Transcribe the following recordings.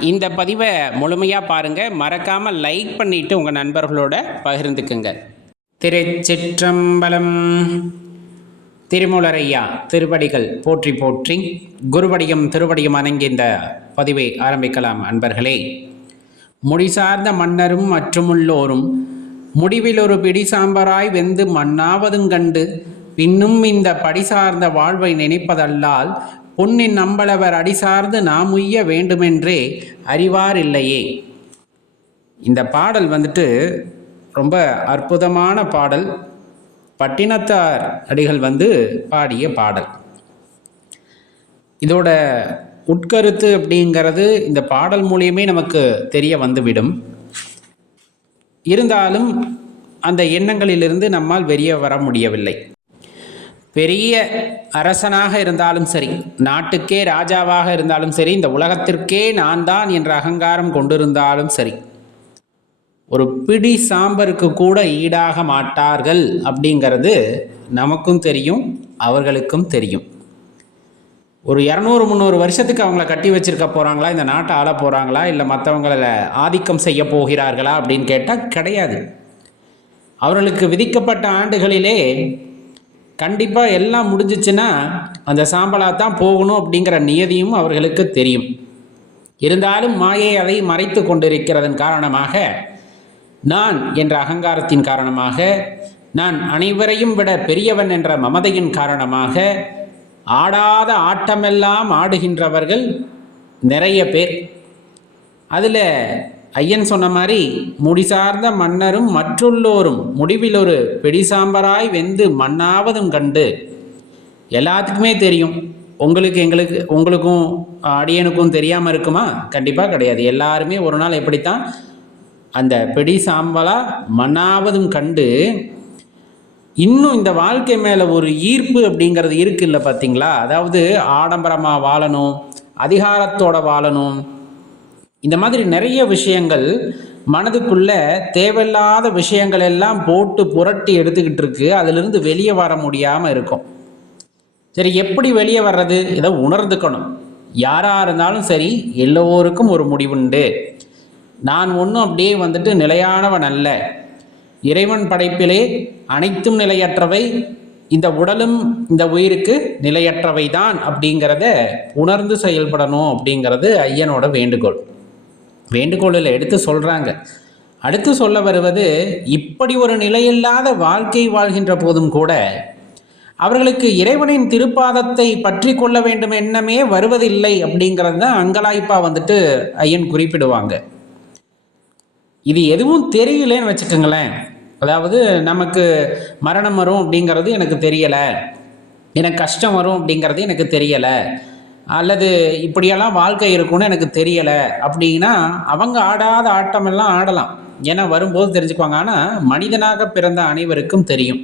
இந்த பதிவை முழுமையாக பாருங்கள் மறக்காமல் லைக் பண்ணிவிட்டு உங்கள் நண்பர்களோட பகிர்ந்துக்குங்க. திருச்சிற்றம்பலம் திருமூலரையா திருவடிகள் போற்றி போற்றி குருவடியும் திருவடியும் அணங்கி இந்த பதிவை ஆரம்பிக்கலாம் அன்பர்களே. முடிசார்ந்த மன்னரும் மற்றுமுள்ளோரும் முடிவில் ஒரு பிடி சாம்பராய் வெந்து மண்ணாவதுங்கண்டு இன்னும் பின்னும் இந்த படி சார்ந்த வாழ்வை நினைப்பதல்லால் பொன்னின் நம்பளவர் அடிசார்ந்து நாம் உய்ய வேண்டுமென்றே அறிவார் இல்லையே இந்த பாடல் வந்துட்டு ரொம்ப அற்புதமான பாடல். பட்டினத்தார் அடிகள் வந்து பாடிய பாடல். இதோட உட்கருத்து அப்படிங்கிறது இந்த பாடல் மூலியமே நமக்கு தெரிய வந்துவிடும். இருந்தாலும் அந்த எண்ணங்களிலிருந்து நம்மால் வெளியே வர முடியவில்லை. பெரிய அரசனாக இருந்தாலும் சரி நாட்டுக்கே ராஜாவாக இருந்தாலும் சரி இந்த உலகத்திற்கே நான் தான் என்ற அகங்காரம் கொண்டிருந்தாலும் சரி ஒரு பிடி சாம்பருக்கு கூட ஈடாக மாட்டார்கள் அப்படிங்கிறது நமக்கும் தெரியும் அவர்களுக்கும் தெரியும். ஒரு இரநூறு முந்நூறு வருஷத்துக்கு அவங்கள கட்டி வச்சிருக்க போகிறாங்களா இந்த நாட்டை ஆள போகிறாங்களா இல்லை மற்றவங்கள ஆதிக்கம் செய்ய போகிறார்களா அப்படின்னு கேட்டால் கிடையாது. அவர்களுக்கு விதிக்கப்பட்ட ஆண்டுகளிலே கண்டிப்பாக எல்லாம் முடிஞ்சிச்சுன்னா அந்த சாம்பலாக தான் போகணும் அப்படிங்கிற நியதியும் அவர்களுக்கு தெரியும். இருந்தாலும் மாயை அதை மறைத்து கொண்டிருக்கிறதன் காரணமாக நான் என்ற அகங்காரத்தின் காரணமாக நான் அனைவரையும் விட பெரியவன் என்ற மமதையின் காரணமாக ஆடாத ஆட்டமெல்லாம் ஆடுகின்றவர்கள் நிறைய பேர். அதில் ஐயன் சொன்ன மாதிரி முடிசார்ந்த மன்னரும் மற்றுள்ளோரும் முடிவில் ஒரு பிடிசாம்பராய் வெந்து மண்ணாவதும் கண்டு எல்லாத்துக்குமே தெரியும். உங்களுக்கு எங்களுக்கு உங்களுக்கும் அடியனுக்கும் தெரியாமல் இருக்குமா? கண்டிப்பாக கிடையாது. எல்லாருமே ஒரு நாள் எப்படித்தான் அந்த பிடி சாம்பலா மண்ணாவதும் கண்டு இன்னும் இந்த வாழ்க்கை மேலே ஒரு ஈர்ப்பு அப்படிங்கிறது இருக்குல்ல பார்த்தீங்களா அதாவது ஆடம்பரமாக வாழணும் அதிகாரத்தோட வாழணும் இந்த மாதிரி நிறைய விஷயங்கள் மனதுக்குள்ள தேவையில்லாத விஷயங்கள் எல்லாம் போட்டு புரட்டி எடுத்துக்கிட்டு இருக்கு. அதுலேருந்து வெளியே வர முடியாமல் இருக்கும். சரி எப்படி வெளியே வர்றது? இதை உணர்ந்துக்கணும். யாராக இருந்தாலும் சரி எல்லோருக்கும் ஒரு முடிவுண்டு. நான் ஒன்றும் அப்படியே வந்துட்டு நிலையானவன் அல்ல. இறைவன் படைப்பிலே அனைத்தும் நிலையற்றவை. இந்த உடலும் இந்த உயிருக்கு நிலையற்றவை தான் அப்படிங்கிறத உணர்ந்து செயல்படணும் அப்படிங்கிறது ஐயனோட வேண்டுகோள். வேண்டுகோளில் எடுத்து சொல்கிறாங்க அடுத்து சொல்ல வருவது இப்படி ஒரு நிலையில்லாத வாழ்க்கை வாழ்கின்ற போதும் கூட அவர்களுக்கு இறைவனின் திருப்பாதத்தை பற்றி கொள்ள வேண்டும் எண்ணமே வருவதில்லை அப்படிங்கிறது தான் அங்கலாய்ப்பா வந்துட்டு ஐயன் குறிப்பிடுவாங்க. இது எதுவும் தெரியலன்னு வச்சுக்கோங்களேன். அதாவது நமக்கு மரணம் வரும் அப்படிங்கிறது எனக்கு தெரியலை. எனக்கு கஷ்டம் வரும் அப்படிங்கிறது எனக்கு தெரியலை. அல்லது இப்படியெல்லாம் வாழ்க்கை இருக்கும்னு எனக்கு தெரியலை அப்படின்னா அவங்க ஆடாத ஆட்டமெல்லாம் ஆடலாம். ஏன்னா வரும்போது தெரிஞ்சுக்குவாங்க. ஆனால் மனிதனாக பிறந்த அனைவருக்கும் தெரியும்.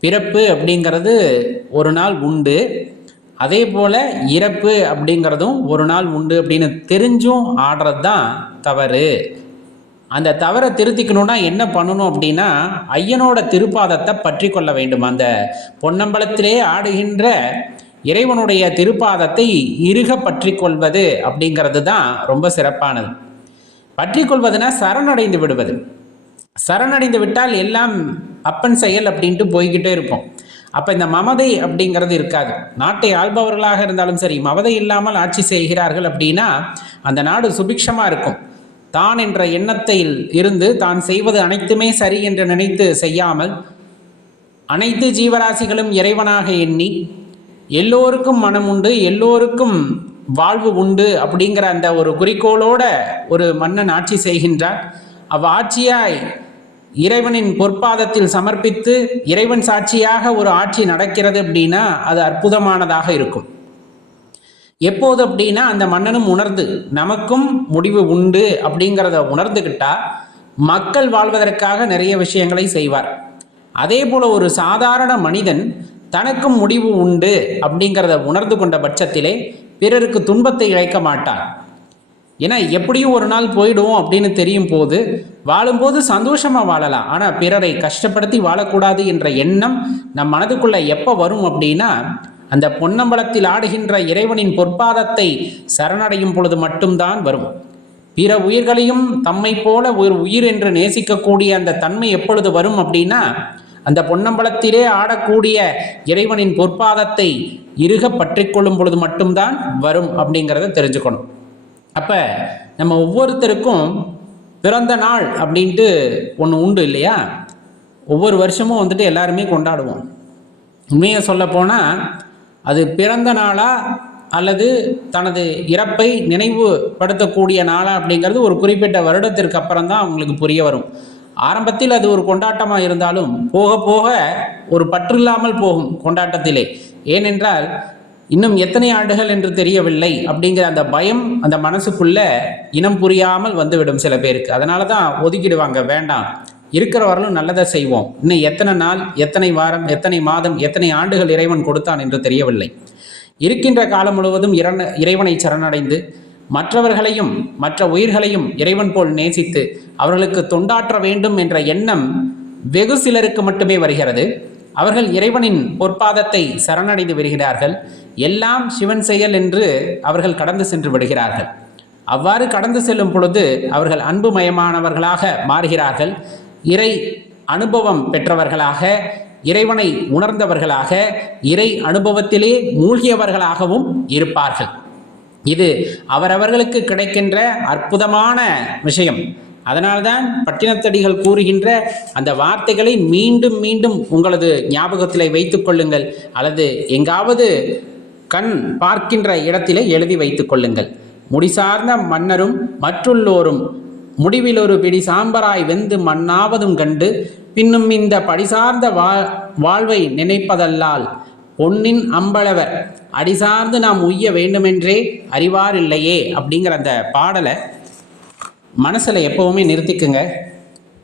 பிறப்பு அப்படிங்கிறது ஒரு நாள் உண்டு. அதே போல் இறப்பு அப்படிங்கிறதும் ஒரு நாள் உண்டு அப்படின்னு தெரிஞ்சும் ஆடுறது தான் தவறு. அந்த தவறை திருத்திக்கணும்னா என்ன பண்ணணும் அப்படின்னா ஐயனோட திருப்பாதத்தை பற்றி கொள்ள வேண்டும். அந்த பொன்னம்பலத்திலே ஆடுகின்ற இறைவனுடைய திருப்பாதத்தை இறுக பற்றி கொள்வது அப்படிங்கிறது தான் ரொம்ப சிறப்பானது. பற்றி கொள்வதுனா சரணடைந்து விடுவது. சரணடைந்து விட்டால் எல்லாம் அப்பன் செயல் அப்படின்ட்டு போய்கிட்டே இருப்போம் அப்போ இந்த மமதை அப்படிங்கிறது இருக்காது. நாட்டை ஆள்பவர்களாக இருந்தாலும் சரி மமதை இல்லாமல் ஆட்சி செய்கிறார்கள் அப்படின்னா அந்த நாடு சுபிக்ஷமாக இருக்கும். தான் என்ற எண்ணத்தில் இருந்து தான் செய்வது அனைத்துமே சரி என்று நினைத்து செய்யாமல் அனைத்து ஜீவராசிகளும் இறைவனாக எண்ணி எல்லோருக்கும் மனம் உண்டு எல்லோருக்கும் வாழ்வு உண்டு அப்படிங்கிற அந்த ஒரு குறிக்கோளோட ஒரு மன்னன் ஆட்சி செய்கின்றார் அவ் ஆட்சியாய் இறைவனின் பொற்பாதத்தில் சமர்ப்பித்து இறைவன் சாட்சியாக ஒரு ஆட்சி நடக்கிறது அப்படின்னா அது அற்புதமானதாக இருக்கும். எப்போது அப்படின்னா அந்த மன்னனும் உணர்ந்து நமக்கும் முடிவு உண்டு அப்படிங்கிறத உணர்ந்துக்கிட்டா மக்கள் வாழ்வதற்காக நிறைய விஷயங்களை செய்வார். அதே போல ஒரு சாதாரண மனிதன் தனக்கும் முடிவு உண்டு அப்படிங்கிறத உணர்ந்து கொண்ட பட்சத்திலே பிறருக்கு துன்பத்தை இழைக்க மாட்டார். ஏன்னா எப்படியும் ஒரு நாள் போயிடுவோம் அப்படின்னு தெரியும் போது வாழும்போது சந்தோஷமாக வாழலாம். ஆனால் பிறரை கஷ்டப்படுத்தி வாழக்கூடாது என்ற எண்ணம் நம் மனதுக்குள்ளே எப்போ வரும் அப்படின்னா அந்த பொன்னம்பலத்தில் ஆடுகின்ற இறைவனின் பொற்பாதத்தை சரணடையும் பொழுது மட்டும்தான் வரும். பிற உயிர்களையும் தம்மை போல ஒரு உயிர் என்று நேசிக்கக்கூடிய அந்த தன்மை எப்பொழுது வரும் அப்படின்னா அந்த பொன்னம்பலத்திலே ஆடக்கூடிய இறைவனின் பொற்பாதத்தை இருக பற்றி கொள்ளும் பொழுது மட்டும்தான் வரும் அப்படிங்கிறத தெரிஞ்சுக்கணும். அப்போ நம்ம ஒவ்வொருத்தருக்கும் பிறந்த நாள் அப்படின்ட்டு ஒன்று உண்டு இல்லையா? ஒவ்வொரு வருஷமும் வந்துட்டு எல்லாருமே கொண்டாடுவோம். உண்மையை சொல்லப்போனால் அது பிறந்த நாளா அல்லது தனது இறப்பை நினைவுபடுத்தக்கூடிய நாளா அப்படிங்கிறது ஒரு குறிப்பிட்ட வருடத்திற்கு அப்புறம் தான் அவங்களுக்கு புரிய வரும். ஆரம்பத்தில் அது ஒரு கொண்டாட்டமாக இருந்தாலும் போக போக ஒரு பற்றில்லாமல் போகும் கொண்டாட்டத்திலே. ஏனென்றால் இன்னும் எத்தனை ஆண்டுகள் என்று தெரியவில்லை அப்படிங்கிற அந்த பயம் அந்த மனசுக்குள்ள இனம் புரியாமல் வந்துவிடும் சில பேருக்கு. அதனால தான் ஒதுக்கிடுவாங்க வேண்டாம் இருக்கிற வரலும் நல்லதை செய்வோம். இன்னும் எத்தனை நாள் எத்தனை வாரம் எத்தனை மாதம் எத்தனை ஆண்டுகள் இறைவன் கொடுத்தான் என்று தெரியவில்லை. இருக்கின்ற காலம் முழுவதும் இரண இறைவனை சரணடைந்து மற்றவர்களையும் மற்ற உயிர்களையும் இறைவன் போல் நேசித்து அவர்களுக்கு தொண்டாற்ற வேண்டும் என்ற எண்ணம் வெகு சிலருக்கு மட்டுமே வருகிறது. அவர்கள் இறைவனின் பொற்பாதத்தை சரணடைந்து வருகிறார்கள் எல்லாம் சிவன் செயல் என்று அவர்கள் கடந்து சென்று விடுகிறார்கள். அவ்வாறு கடந்து செல்லும் பொழுது அவர்கள் அன்புமயமானவர்களாக மாறுகிறார்கள். இறை அனுபவம் பெற்றவர்களாக இறைவனை உணர்ந்தவர்களாக இறை அனுபவத்திலே மூழ்கியவர்களாகவும் இருப்பார்கள். இது அவரவர்களுக்கு கிடைக்கின்ற அற்புதமான விஷயம். அதனால்தான் பட்டினத்தடிகள் கூறுகின்ற அந்த வார்த்தைகளை மீண்டும் மீண்டும் உங்களது ஞாபகத்தில் வைத்துக் கொள்ளுங்கள். அல்லது எங்காவது கண் பார்க்கின்ற இடத்திலே எழுதி வைத்துக் கொள்ளுங்கள். முடிசார்ந்த மன்னரும் மற்றுள்ளோரும் முடிவில் ஒரு பிடி சாம்பராய் வெந்து மண்ணாவதும் கண்டு பின்னும் இந்த படிசார்ந்த வா வாழ்வை நினைப்பதல்லால் பொன்னின் அம்பளவர் அடிசார்ந்து நாம் உய்ய வேண்டுமென்றே அறிவார் இல்லையே அப்படிங்கிற அந்த பாடலை மனசில் எப்போவுமே நிறுத்திக்குங்க.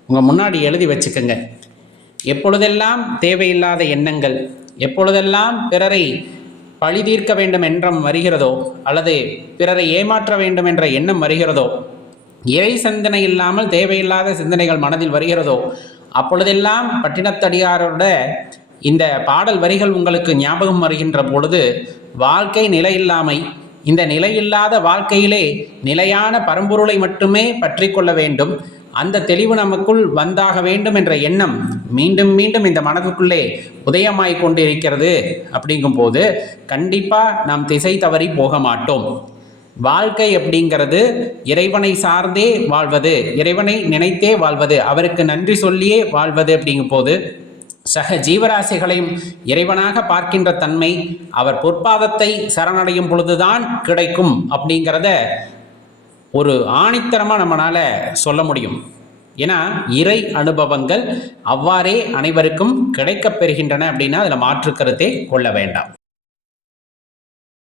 உங்கள் முன்னாடி எழுதி வச்சுக்கோங்க. எப்பொழுதெல்லாம் தேவையில்லாத எண்ணங்கள் எப்பொழுதெல்லாம் பிறரை பழி தீர்க்க வேண்டும் என்றம் வருகிறதோ அல்லது பிறரை ஏமாற்ற வேண்டும் என்ற எண்ணம் வருகிறதோ இறை சிந்தனை இல்லாமல் தேவையில்லாத சிந்தனைகள் மனதில் வருகிறதோ அப்பொழுதெல்லாம் பட்டினத்தடியாரோட இந்த பாடல் வரிகள் உங்களுக்கு ஞாபகம் வருகின்ற பொழுது வாழ்க்கை நிலையில்லாமை இந்த நிலையில்லாத வாழ்க்கையிலே நிலையான பரம்பொருளை மட்டுமே பற்றி கொள்ள வேண்டும். அந்த தெளிவு நமக்குள் வந்தாக வேண்டும் என்ற எண்ணம் மீண்டும் மீண்டும் இந்த மனதுக்குள்ளே உதயமாய் கொண்டு இருக்கிறது அப்படிங்கும்போது கண்டிப்பாக நாம் திசை தவறி போக மாட்டோம். வாழ்க்கை அப்படிங்கிறது இறைவனை சார்ந்தே வாழ்வது இறைவனை நினைத்தே வாழ்வது அவருக்கு நன்றி சொல்லியே வாழ்வது அப்படிங்கும் போது சக ஜீவராசிகளையும் இறைவனாக பார்க்கின்ற தன்மை அவர் பொற்பாதத்தை சரணடையும் பொழுதுதான் கிடைக்கும் அப்படிங்கிறத ஒரு ஆணித்தரமாக நம்மளால் சொல்ல முடியும். ஏன்னா இறை அனுபவங்கள் அவ்வாறே அனைவருக்கும் கிடைக்கப் பெறுகின்றன அப்படின்னா அதில் மாற்று கருத்தை கொள்ள வேண்டாம்.